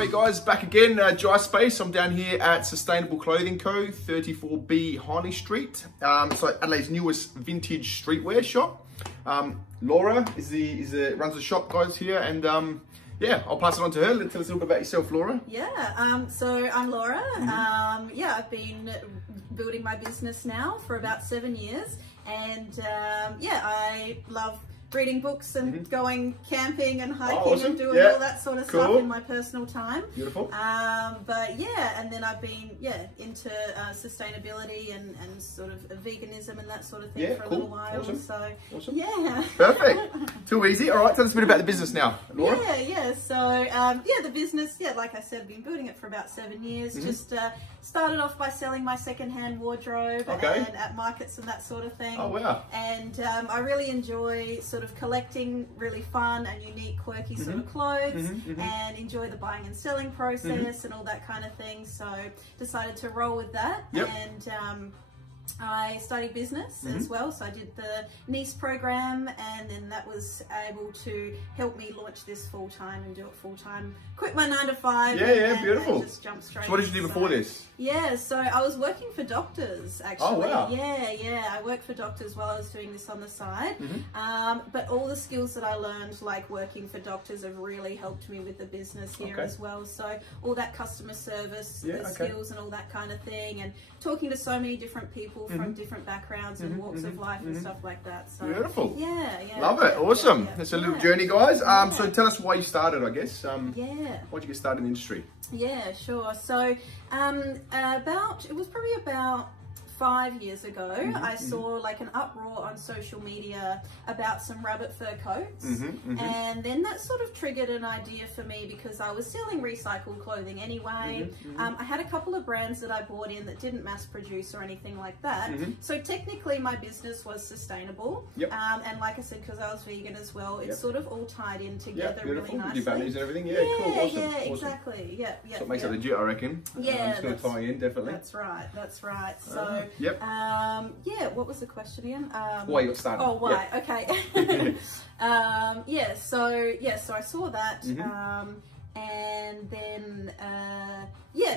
How are you guys? Back again, Jye-Space. I'm down here at Sustainable Clothing Co, 34B Harley Street. So Adelaide's newest vintage streetwear shop. Laura runs the shop, guys, here, and yeah, I'll pass it on to her. Tell us a little bit about yourself, Laura. Yeah, so I'm Laura. Yeah, I've been building my business now for about 7 years, and yeah, I love reading books and going camping and hiking and doing all that sort of stuff in my personal time. Beautiful. But yeah, and then I've been into sustainability and sort of veganism and that sort of thing for a little while. Awesome. So yeah, perfect. Too easy. All right, tell us a bit about the business now, Laura. Yeah. So yeah, the business. Yeah, like I said, I've been building it for about 7 years. Just started off by selling my second-hand wardrobe and at markets and that sort of thing. Oh wow. And I really enjoy sort of collecting really fun and unique, quirky sort of clothes, and enjoy the buying and selling process and all that kind of thing. So decided to roll with that, and I studied business as well, so I did the NICE program, and then that was able to help me launch this full-time and do it full-time. Quit my 9 to 5. Beautiful. And just jump straight. So what did you do before this? Yeah, so I was working for doctors, actually. Oh, wow. Yeah, I worked for doctors while I was doing this on the side. But all the skills that I learned, like working for doctors, have really helped me with the business here as well. So all that customer service skills and all that kind of thing, and talking to so many different people from different backgrounds and walks of life and stuff like that. So beautiful. Yeah. Love it. Awesome. It's a little journey, guys. So tell us why you started, I guess. Why'd you get started in the industry? Yeah, sure. So it was probably about 5 years ago, I saw like an uproar on social media about some rabbit fur coats, and then that sort of triggered an idea for me, because I was selling recycled clothing anyway. I had a couple of brands that I bought in that didn't mass produce or anything like that, so technically my business was sustainable. And like I said, because I was vegan as well, it sort of all tied in together really nicely. Your values and everything. Yeah, cool. Awesome. Yeah, exactly. Yeah. So it makes it legit, I reckon. Yeah, it's going to tie in, definitely. That's right. So yeah, what was the question again? Why you got started? Oh, why? Okay. So I saw that, and then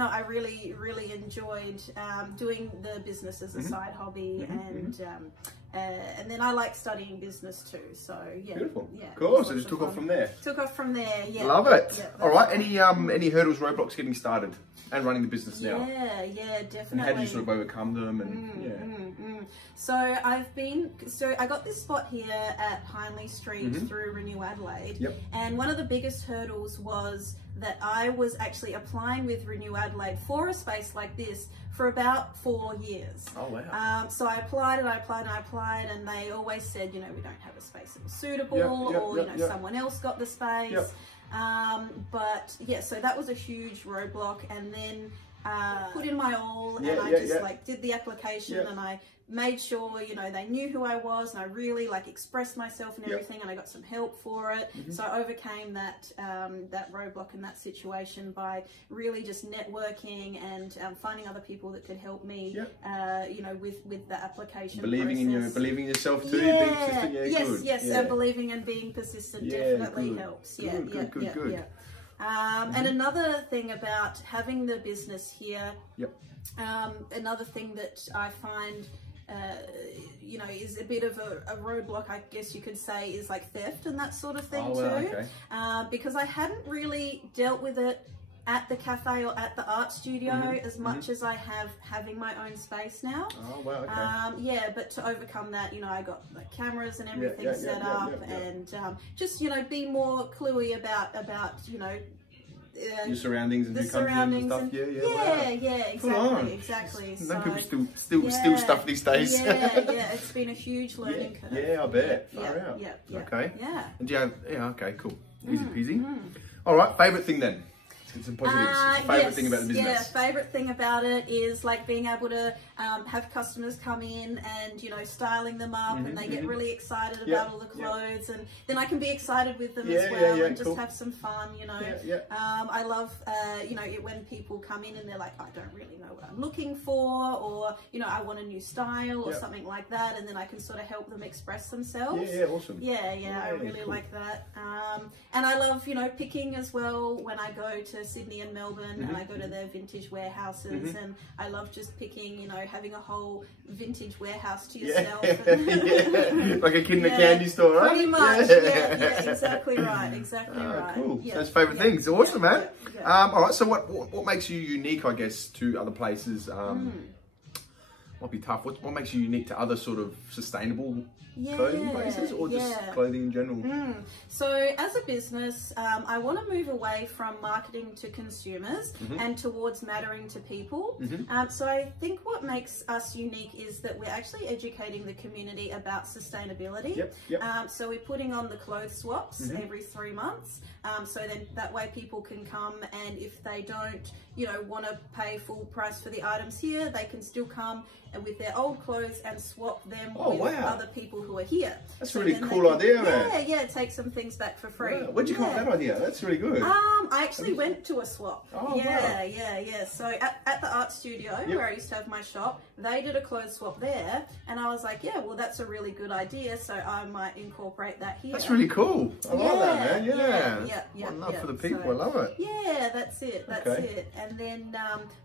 I really enjoyed doing the business as a side hobby, and then I like studying business too. So yeah, beautiful. Yeah, cool. So just took off from there. Yeah. Love it. Yeah, all right. Any hurdles, roadblocks getting started and running the business now? Yeah, definitely. And how did you sort of overcome them? And So I got this spot here at Hindley Street through Renew Adelaide, and one of the biggest hurdles was that I was actually applying with Renew Adelaide for a space like this for about 4 years. Oh wow. So I applied and they always said, we don't have a space that was suitable, or someone else got the space. But yeah, so that was a huge roadblock, and then put in my all, and I just like did the application, and I made sure they knew who I was, and I really like expressed myself and everything, and I got some help for it. So I overcame that that roadblock in that situation by really just networking and finding other people that could help me with the application believing process. Believing in yourself too, being persistent. Yes, believing and being persistent definitely helps. Good. And another thing about having the business here, another thing that I find is a bit of a roadblock, I guess you could say, is like theft and that sort of thing because I hadn't really dealt with it at the cafe or at the art studio as much as I have having my own space now. Oh wow, okay. But to overcome that, I got like cameras and everything set up, and just be more cluey about your surroundings and your country and stuff. Exactly. So people still steal stuff these days. It's been a huge learning curve. Yeah, I bet. Far out. Okay. Yeah. And do you have? Yeah. Okay. Cool. Easy peasy. All right. Favorite thing then. Some positives. Favorite thing about the business. Yeah, favorite thing about it is like being able to have customers come in and styling them up, and they get really excited about all the clothes, and then I can be excited with them as well, and just have some fun. I love when people come in and they're like, I don't really know what I'm looking for, or I want a new style or something like that, and then I can sort of help them express themselves. Awesome. I really like that. And I love picking as well when I go to Sydney and Melbourne, and I go to their vintage warehouses, and I love just picking, you know, having a whole vintage warehouse to yourself. And like a kid in a candy store, right? Pretty much, yeah, exactly right, exactly right. Cool. Yeah. So those favourite things, awesome, man. Yeah. All right, so what makes you unique, I guess, to other places? Might be tough. What makes you unique to other sort of sustainable clothing places, or just clothing in general? So as a business, I want to move away from marketing to consumers and towards mattering to people. So I think what makes us unique is that we're actually educating the community about sustainability. So we're putting on the clothes swaps every 3 months. So then that way people can come, and if they don't, you know, want to pay full price for the items here, they can still come and with their old clothes and swap them with other people who are here. That's a really cool idea, man. Yeah, take some things back for free. Wow. Where'd you come up with that idea? That's really good. I actually went to a swap. Oh, yeah. So at the art studio where I used to have my shop, they did a clothes swap there, and I was like, yeah, well, that's a really good idea, so I might incorporate that here. That's really cool. I love that, man. Yeah. One love for the people. So, I love it. Yeah, that's it. That's it. And then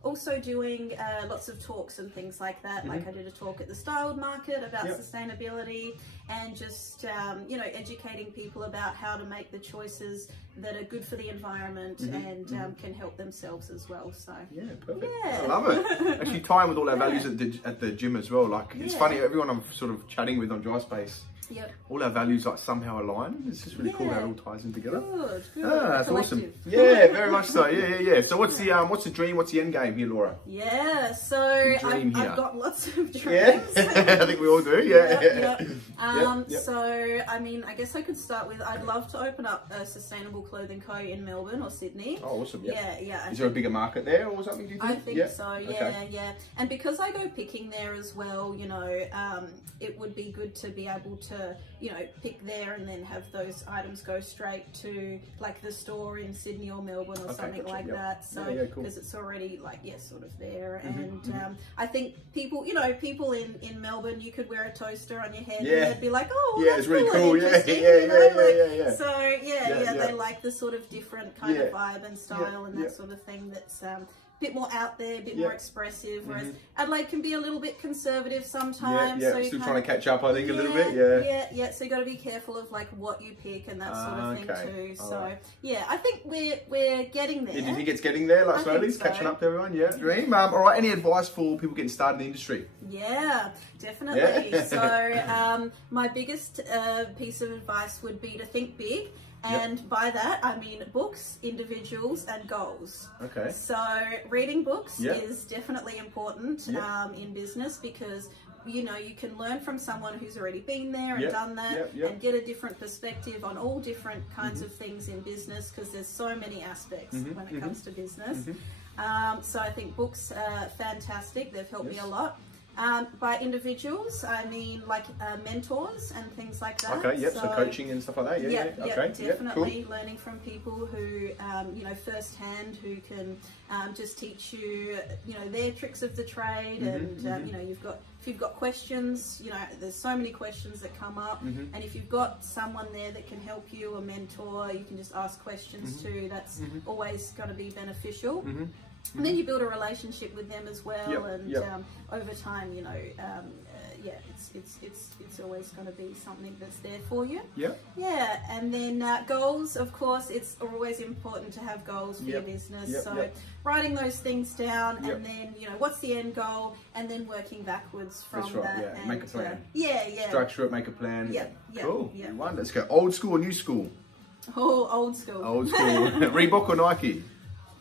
also doing lots of talks and things like that. Like I did a talk at the Styled Market about sustainability, and just you know, educating people about how to make the choices that are good for the environment and can help themselves as well. So yeah, perfect. I love it. Actually, tying with all our values at the gym as well. Like it's funny, everyone I'm sort of chatting with on Jye-Space, all our values like somehow align. It's just really cool how it all ties in together. Good. That's awesome. Yeah, very much so. Yeah. So what's the dream? What's the end game here, Laura? Yeah, so I've got lots of dreams. Yeah, I think we all do. So I mean, I guess I could start with, I'd love to open up a sustainable clothing co in Melbourne or Sydney. Oh, awesome. Yeah. Is there a bigger market there or something, do you think? I think so, yeah. And because I go picking there as well, you know, it would be good to be able to, you know, pick there and then have those items go straight to like the store in Sydney or Melbourne or something like that. So because it's already like sort of there. And I think people, you know, people in Melbourne, you could wear a toaster on your head and they'd be like, oh, well, that's it's really cool. So they like the sort of different kind of vibe and style and that sort of thing that's bit more out there, a bit more expressive, whereas Adelaide can be a little bit conservative sometimes. So still trying to catch up, I think, a little bit. So you got to be careful of like what you pick and that sort of thing too. So I think we're getting there. Do you think it's getting there, like slowly, it's catching up to everyone? Yeah, dream. All right, any advice for people getting started in the industry? Yeah, definitely. So my biggest piece of advice would be to think big. And by that, I mean books, individuals, and goals. Okay. So reading books is definitely important in business, because you know, you can learn from someone who's already been there and done that and get a different perspective on all different kinds of things in business, because there's so many aspects when it comes to business. So I think books are fantastic. They've helped me a lot. By individuals, I mean like mentors and things like that. Okay, so coaching and stuff like that. Okay, definitely learning from people who, you know, firsthand, who can just teach you, you know, their tricks of the trade. And you know, if you've got questions, you know, there's so many questions that come up, and if you've got someone there that can help you, a mentor, you can just ask questions too. That's always going to be beneficial. And then you build a relationship with them as well, and over time, you know, it's always going to be something that's there for you. And then goals, of course, it's always important to have goals for your business. So writing those things down, and then, you know, what's the end goal, and then working backwards from that. And make a plan. Structure it, make a plan. Cool. One. Let's go. Old school or new school? Oh, old school. Old school. Reebok or Nike?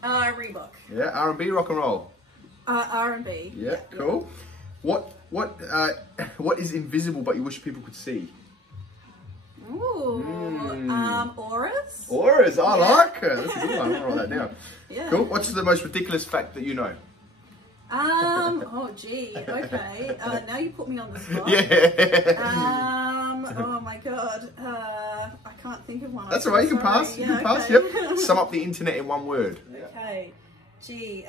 Reebok. Yeah, R&B, rock and roll. R&B. Yeah, cool. What is invisible but you wish people could see? Ooh, auras. Auras, I like it. That's a good one. I'm gonna write that down. Cool. What's the most ridiculous fact that you know? Oh gee, okay. Now you put me on the spot. Oh my god. I can't think of one. That's alright, you can pass. You can pass, yep. Sum up the internet in one word. Okay. Gee,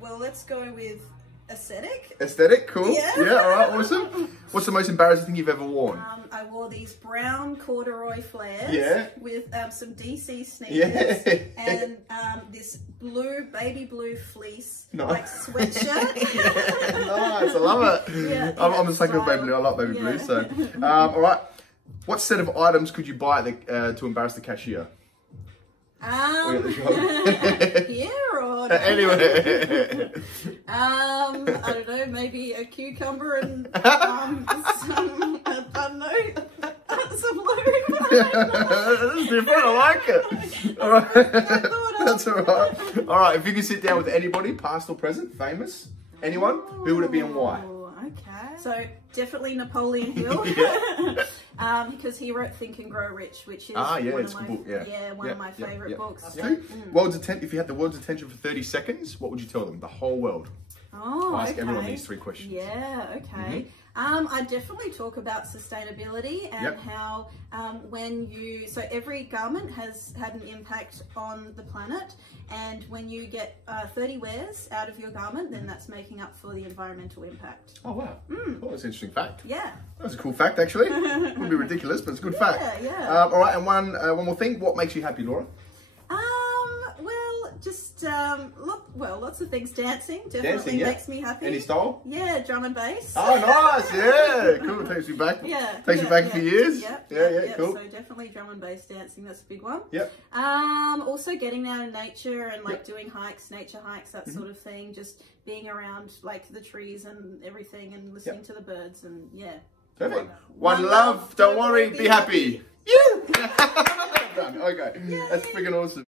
well, let's go with aesthetic. Aesthetic, cool. Yeah, alright, awesome. What's the most embarrassing thing you've ever worn? I wore these brown corduroy flares with some DC sneakers and this baby blue fleece like sweatshirt. Nice, I love it. Yeah, I'm a sucker of baby blue. I like baby blue. So, all right. What set of items could you buy to embarrass the cashier? Here or anyway. I don't know, maybe a cucumber and some, I don't know, some lube. That's different, I like it. All right. That's all right. All right, if you could sit down with anybody, past or present, famous, anyone, who would it be and why? Okay. So definitely Napoleon Hill. Because he wrote Think and Grow Rich, which is one of my favourite books. If you had the world's attention for 30 seconds, what would you tell them? The whole world. Oh, I'll ask everyone these 3 questions. Yeah, okay. I definitely talk about sustainability and how so every garment has had an impact on the planet, and when you get 30 wears out of your garment, then that's making up for the environmental impact. Oh wow, oh, that's an interesting fact. Yeah. That was a cool fact actually. It would be ridiculous, but it's a good fact. Yeah. All right, and one more thing. What makes you happy, Laura? Well, just lots of things. Dancing definitely makes me happy. Any style? Yeah, drum and bass. Oh, nice. Yeah, cool. Takes you back. Takes you back a few years. Yeah, cool. So definitely drum and bass dancing. That's a big one. Yep. Also getting out in nature and like doing hikes, nature hikes, that sort of thing. Just being around like the trees and everything, and listening to the birds, and Perfect. One love. Don't worry. Be happy. Yeah. Okay. That's freaking awesome.